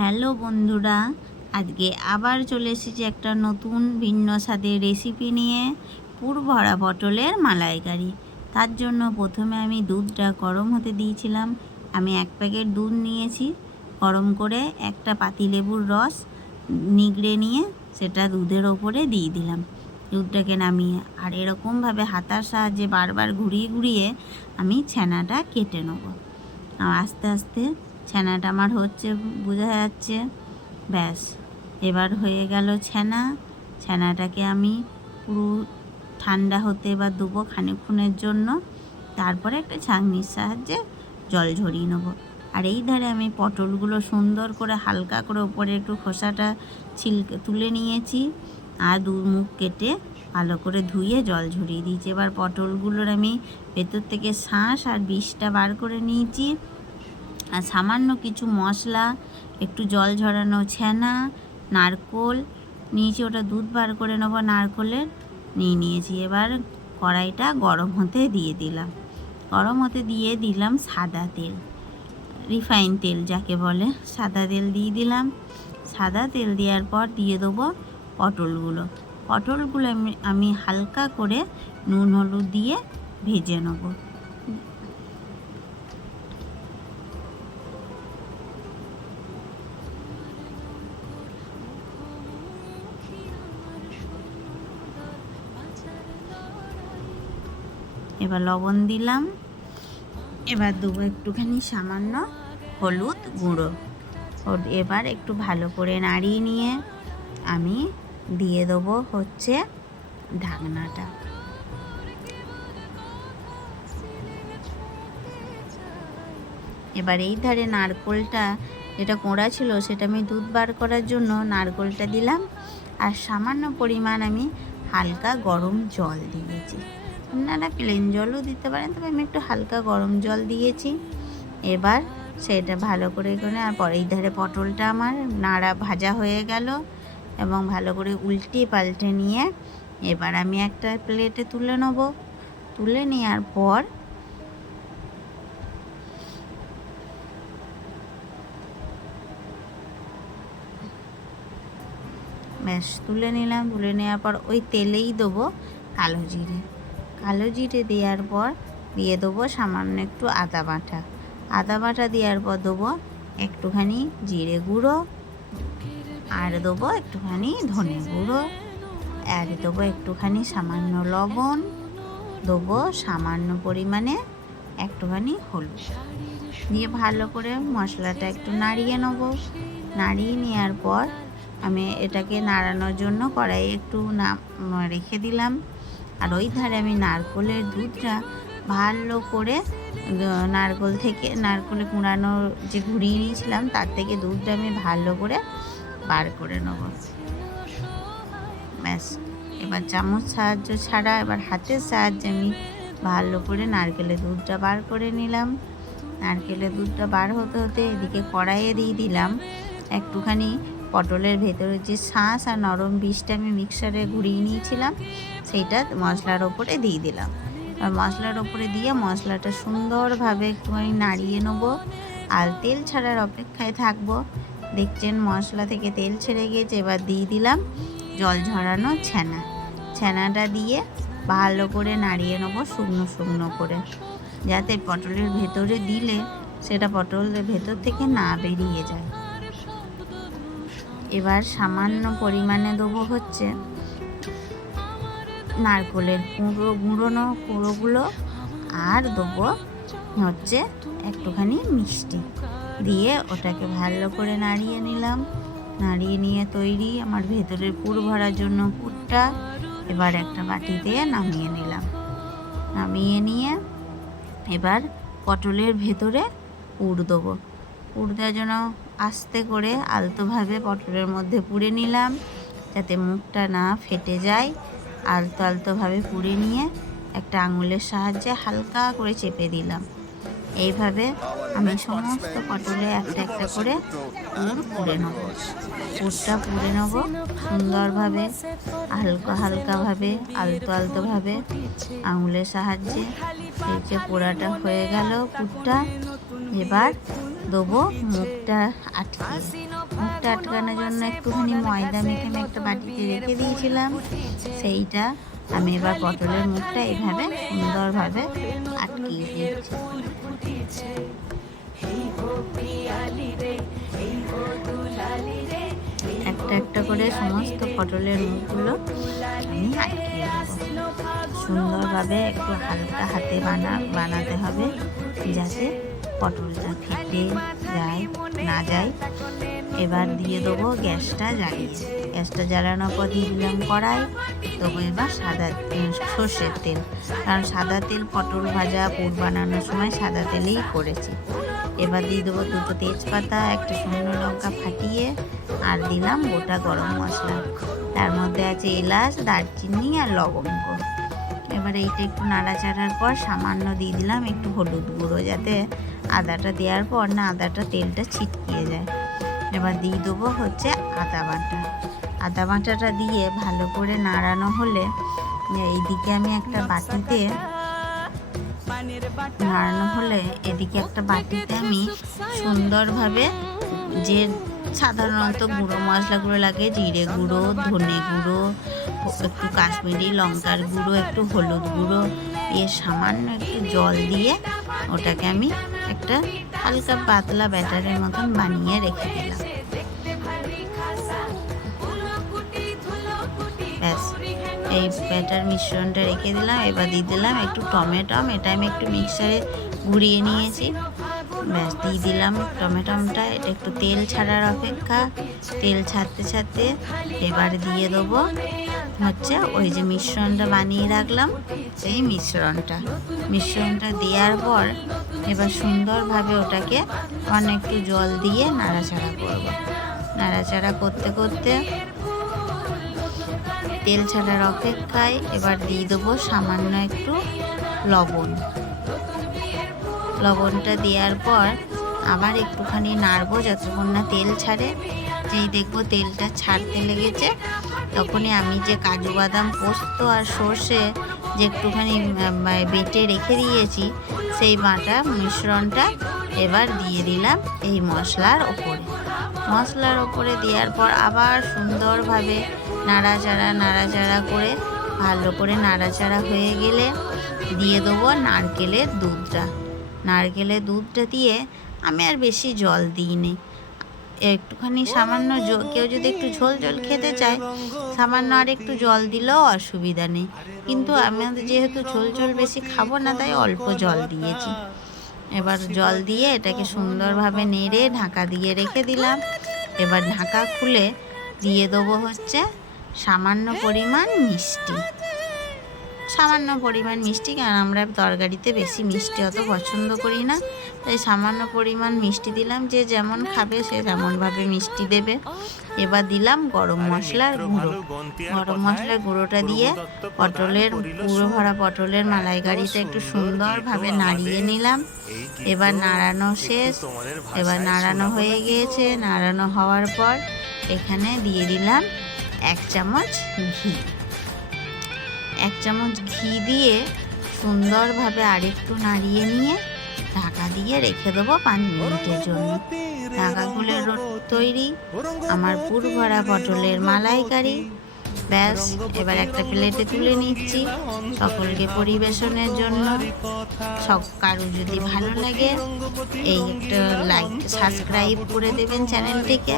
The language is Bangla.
হ্যালো বন্ধুরা, আজকে আবার চলে এসেছি একটা নতুন ভিন্ন স্বাদের রেসিপি নিয়ে। পুর ভরা পটলের মালাইকারি। তার জন্য প্রথমে আমি দুধটা গরম হতে দিয়েছিলাম। আমি 1 প্যাকেট দুধ নিয়েছি। গরম করে একটা পাতিলেবুর রস নিগড়ে নিয়ে সেটা দুধের ওপরে দিয়ে দিলাম। দুধটাকে নামিয়ে আর এরকমভাবে হাতার সাহায্যে বারবার ঘুরিয়ে ঘুরিয়ে আমি ছানাটা কেটে নেব। আস্তে আস্তে ছানাটা আমার হচ্ছে, বোঝা যাচ্ছে। ব্যাস, এবার হয়ে গেল ছানাটাকে আমি পুরো ঠান্ডা হতে বা দেবো খানিকক্ষণের জন্য। তারপরে একটা ছাঁকনির সাহায্যে জল ঝরিয়ে নেবো। আর এই ধারে আমি পটলগুলো সুন্দর করে হালকা করে ওপরে একটু খোসাটা তুলে নিয়েছি আর দু মুখ কেটে ভালো করে ধুয়ে জল ঝরিয়ে দিয়েছি। এবার পটলগুলোর আমি ভেতর থেকে শাঁস আর বিষটা বার করে নিয়েছি। আর সামান্য কিছু মশলা, একটু জল ঝরানো ছানা, নারকোল নিয়েছি, ওটা দুধ বার করে নেবো নারকোলের নিয়েছি। এবার কড়াইটা গরম হতে দিয়ে দিলাম। গরম হতে দিয়ে দিলাম সাদা তেল, রিফাইন তেল যাকে বলে, সাদা তেল দিয়ে দিলাম। সাদা তেল দেওয়ার পর দিয়ে দেবো পটলগুলো। আমি হালকা করে নুন হলুদ দিয়ে ভেজে নেবো। এবার লবণ দিলাম। এবার দেবো একটুখানি সামান্য হলুদ গুঁড়ো। এবার একটু ভালো করে নাড়িয়ে নিয়ে আমি দিয়ে দেবো হচ্ছে ঢাকনাটা। এবার এই ধারে নারকোলটা যেটা কোঁড়া ছিল সেটা আমি দুধ বার করার জন্য নারকোলটা দিলাম। আর সামান্য পরিমাণ আমি হালকা গরম জল দিয়েছি। আপনারা প্লেন জলও দিতে পারেন, তবে আমি একটু হালকা গরম জল দিয়েছি। এবার সেটা ভালো করে আর পরে এই ধারে পটলটা আমার নাড়া ভাজা হয়ে গেল এবং ভালো করে উল্টে পাল্টে নিয়ে এবার আমি একটা প্লেটে তুলে নেব। তুলে নেওয়ার পর ব্যাস তুলে নিলাম। তুলে নেওয়ার পর ওই তেলেই দেবো কালো জিরে। কালো জিরে দেওয়ার পর দিয়ে দেবো সামান্য একটু আদা বাটা দেওয়ার পর দেবো একটুখানি জিরে গুঁড়ো, আর দেবো একটুখানি ধনে গুঁড়ো, আর দেবো একটুখানি সামান্য লবণ, দেবো সামান্য পরিমাণে একটুখানি হলুদ দিয়ে ভালো করে মশলাটা একটু নাড়িয়ে নেব। নাড়িয়ে নেওয়ার পর আমি এটাকে নাড়ানোর জন্য কড়াইয়ে একটু রেখে দিলাম। আর ওই ধারে আমি নারকোলের দুধটা ভালো করে নারকোলে কুড়ানো যে ঘুরিয়ে নিয়েছিলাম তার থেকে দুধটা আমি ভালো করে বার করে নেব। ব্যাস, এবার চামচ সাহায্য ছাড়া এবার হাতের সাহায্যে আমি ভালো করে নারকেলের দুধটা বার করে নিলাম। নারকেলের দুধটা বার হতে হতে এদিকে কড়াইয়ে দিয়ে দিলাম একটুখানি পটলের ভেতরে যে শাঁস আর নরম বিষটা আমি মিক্সারে ঘুরিয়ে নিয়েছিলাম সেইটা মশলার ওপরে দিয়ে দিলাম। আর মশলার ওপরে দিয়ে মশলাটা সুন্দরভাবে একটুখানি নাড়িয়ে নেব। আর তেল ছাড়ার অপেক্ষায় থাকবো। দেখছেন মশলা থেকে তেল ছেড়ে গিয়েছে। এবার দিয়ে দিলাম জল ঝরানো ছানাটা দিয়ে ভালো করে নাড়িয়ে নেব শুকনো শুকনো করে, যাতে পটলের ভেতরে দিলে সেটা পটলের ভেতর থেকে না বেরিয়ে যায়। এবার সামান্য পরিমাণে দেবো হচ্ছে নারকোলের গুঁড়োগুলো, আর দেবো হচ্ছে একটুখানি মিষ্টি দিয়ে ওটাকে ভালো করে নাড়িয়ে নিলাম। নাড়িয়ে নিয়ে তৈরি আমার ভেতরের পুর ভরার জন্য পুরটা। এবার একটা বাটিতে নামিয়ে নিলাম। নামিয়ে নিয়ে এবার পটলের ভেতরে পুর দেবো। পুর দেওয়ার জন্য আস্তে করে আলতোভাবে পটলের মধ্যে পুড়ে নিলাম, যাতে মুখটা না ফেটে যায়। আলতোভাবে পুড়ে নিয়ে একটা আঙুলের সাহায্যে হালকা করে চেপে দিলাম। এইভাবে আমি সমস্ত পটলে একটা একটা করে পুড়ে নেব। পুরটা পুড়ে নেব সুন্দরভাবে, হালকাভাবে, আলতোভাবে আঙুলের সাহায্যে। এই যে পোড়াটা হয়ে গেল পুরটা। এবার দেবো মুখটা আটকানোর জন্য একটুখানি ময়দা মেখে আমি একটা বাটিতে রেখে দিয়েছিলাম। সেইটা আমি এবার পটলের মুখটা এইভাবে সুন্দরভাবে আটকিয়ে দিচ্ছি। একটা একটা করে সমস্ত পটলের মুখগুলো আমি আটকিয়ে দেবো। সুন্দরভাবে একটু হালকা হাতে বানাতে হবে, যাতে পটলটা ফেটে না যায়। এবার দিয়ে দেবো গ্যাসটা জ্বালানোর পর দিয়ে দিলাম কড়াই। দেবো এবার সর্ষের তেল, কারণ সাদা তেল পটল ভাজা পুর বানানোর সময় সাদা তেলেই করেছি। এবার দিয়ে দেবো 2টো তেজপাতা, একটা শুকনো লঙ্কা ফাটিয়ে, আর দিলাম গোটা গরম মশলা। তার মধ্যে আছে এলাচ, দারচিনি আর লবঙ্গ। এবার এইটা একটু নাড়াচাড়ার পর সামান্য দিয়ে দিলাম একটু হলুদ গুঁড়ো, যাতে আদাটা দেওয়ার পর না আদাটা তেলটা ছিটকিয়ে যায়। এবার দিয়ে দেবো হচ্ছে আদা বাটাটা দিয়ে ভালো করে নাড়ানো হলে এদিকে একটা বাটিতে আমি সুন্দরভাবে যে সাধারণত গুঁড়ো মশলাগুলো লাগে, জিরে গুঁড়ো, ধনে গুঁড়ো, একটু কাশ্মীরি লঙ্কার গুঁড়ো, একটু হলুদ গুঁড়ো, সামান্য একটু জল দিয়ে ওটাকে আমি একটা হালকা পাতলা ব্যাটারের মতন বানিয়ে রেখে দিলাম। ব্যাস, এই ব্যাটার মিশ্রণটা রেখে দিলাম। এবার দিয়ে দিলাম একটু টমেটো, এটা আমি একটু মিক্সারে ঘুরিয়ে নিয়েছি। ব্যাস, দিয়ে দিলাম টমেটোটা। এটা একটু তেল ছাড়ার অপেক্ষা। তেল ছাড়তে এবার দিয়ে দেবো হচ্ছে ওই যে মিশ্রণটা বানিয়ে রাখলাম, সেই মিশ্রণটা দেওয়ার পর এবার সুন্দরভাবে ওটাকে একটু জল দিয়ে নাড়াচাড়া করব। নাড়াচাড়া করতে করতে তেল ছাড়ার অপেক্ষায় এবার দিয়ে দেবো সামান্য একটু লবণটা দেওয়ার পর আবার একটুখানি নাড়বো যতক্ষণ না তেল ছাড়ে। যেই দেখবো তেলটা ছাড়তে লেগেছে, তখনই আমি যে কাজু বাদাম, পোস্ত আর সর্ষে যে একটুখানি বেটে রেখে দিয়েছি, সেই বাটা মিশ্রণটা এবার দিয়ে দিলাম এই মশলার ওপরে দেওয়ার পর আবার সুন্দরভাবে নাড়াচাড়া করে ভালো করে নাড়াচাড়া হয়ে গেলে দিয়ে দেবো নারকেলের দুধটা দিয়ে আমি আর বেশি জল দিইনি। একটুখানি সামান্য কেউ যদি একটু ঝোল খেতে চায়, সামান্য আর একটু জল দিলেও অসুবিধা নেই, কিন্তু আমি যেহেতু ঝোল বেশি খাবো না, তাই অল্প জল দিয়েছি। এবার জল দিয়ে এটাকে সুন্দরভাবে নেড়ে ঢাকা দিয়ে রেখে দিলাম। এবার ঢাকা খুলে দিয়ে দেবো হচ্ছে সামান্য পরিমাণ মিষ্টি, কারণ আমরা তরকারিতে বেশি মিষ্টি অত পছন্দ করি না, তাই সামান্য পরিমাণ মিষ্টি দিলাম। যে যেমন খাবে সে তেমনভাবে মিষ্টি দেবে। এবার দিলাম গরম মশলার গুঁড়োটা দিয়ে পুরো ভরা পটলের মালাইকারিটা একটু সুন্দরভাবে নাড়িয়ে নিলাম। এবার নাড়ানো শেষ, এবার নাড়ানো হয়ে গিয়েছে। নাড়ানো হওয়ার পর এখানে দিয়ে দিলাম 1 চামচ ঘি দিয়ে সুন্দরভাবে আরেকটু নাড়িয়ে নিয়ে ঢাকা দিয়ে রেখে দেবো 5 মিনিটের জন্য। ঢাকা খুলে তৈরি আমার পুর ভরা পটলের মালাইকারি। ব্যাস, এবার একটা প্লেটে তুলে নিচ্ছি সকলকে পরিবেশনের জন্য। কারো যদি ভালো লাগে এই একটা লাইক সাবস্ক্রাইব করে দেবেন চ্যানেলটিকে।